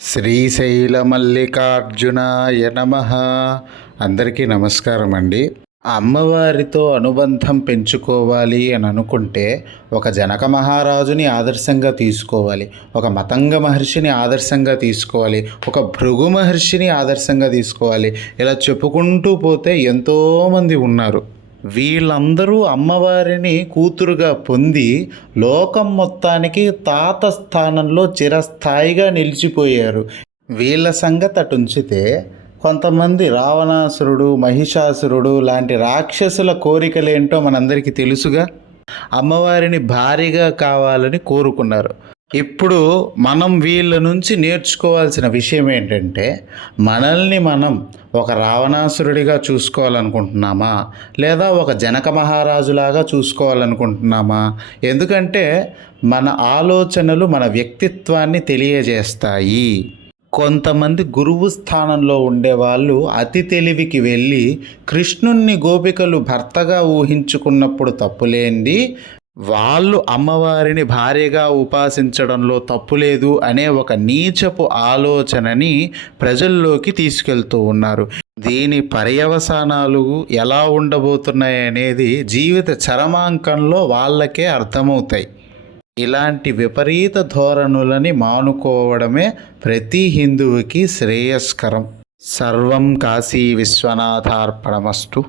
శ్రీశైల మల్లికార్జునాయ నమః. అందరికీ నమస్కారం అండి. అమ్మవారితో అనుబంధం పెంచుకోవాలి అని అనుకుంటే ఒక జనక మహారాజుని ఆదర్శంగా తీసుకోవాలి, ఒక మతంగ మహర్షిని ఆదర్శంగా తీసుకోవాలి, ఒక భృగు మహర్షిని ఆదర్శంగా తీసుకోవాలి. ఇలా చెప్పుకుంటూ పోతే ఎంతోమంది ఉన్నారు. వీళ్ళందరూ అమ్మవారిని కూతురుగా పొంది లోకం మొత్తానికి తాత స్థానంలో చిరస్థాయిగా నిలిచిపోయారు. వీళ్ళ సంగతి అటుంచితే కొంతమంది రావణాసురుడు, మహిషాసురుడు లాంటి రాక్షసుల కోరికలేంటో మనందరికీ తెలుసుగా. అమ్మవారిని భారీగా కావాలని కోరుకున్నారు. ఇప్పుడు మనం వీళ్ళ నుంచి నేర్చుకోవాల్సిన విషయం ఏంటంటే, మనల్ని మనం ఒక రావణాసురుడిగా చూసుకోవాలనుకుంటున్నామా, లేదా ఒక జనక మహారాజులాగా చూసుకోవాలనుకుంటున్నామా? ఎందుకంటే మన ఆలోచనలు మన వ్యక్తిత్వాన్ని తెలియజేస్తాయి. కొంతమంది గురువు స్థానంలో ఉండేవాళ్ళు అతి తెలివికి వెళ్ళి కృష్ణుణ్ణి గోపికలు భర్తగా ఊహించుకున్నప్పుడు తప్పులేండి, వాళ్ళు అమ్మవారిని భార్యగా ఉపాసించడంలో తప్పులేదు అనే ఒక నీచపు ఆలోచనని ప్రజల్లోకి తీసుకెళ్తూ ఉన్నారు. దీని పర్యవసానాలు ఎలా ఉండబోతున్నాయనేది జీవిత చరమాంకంలో వాళ్ళకే అర్థమవుతాయి. ఇలాంటి విపరీత ధోరణులని మానుకోవడమే ప్రతి హిందువుకి శ్రేయస్కరం. సర్వం కాశీ విశ్వనాథార్పణమస్తు.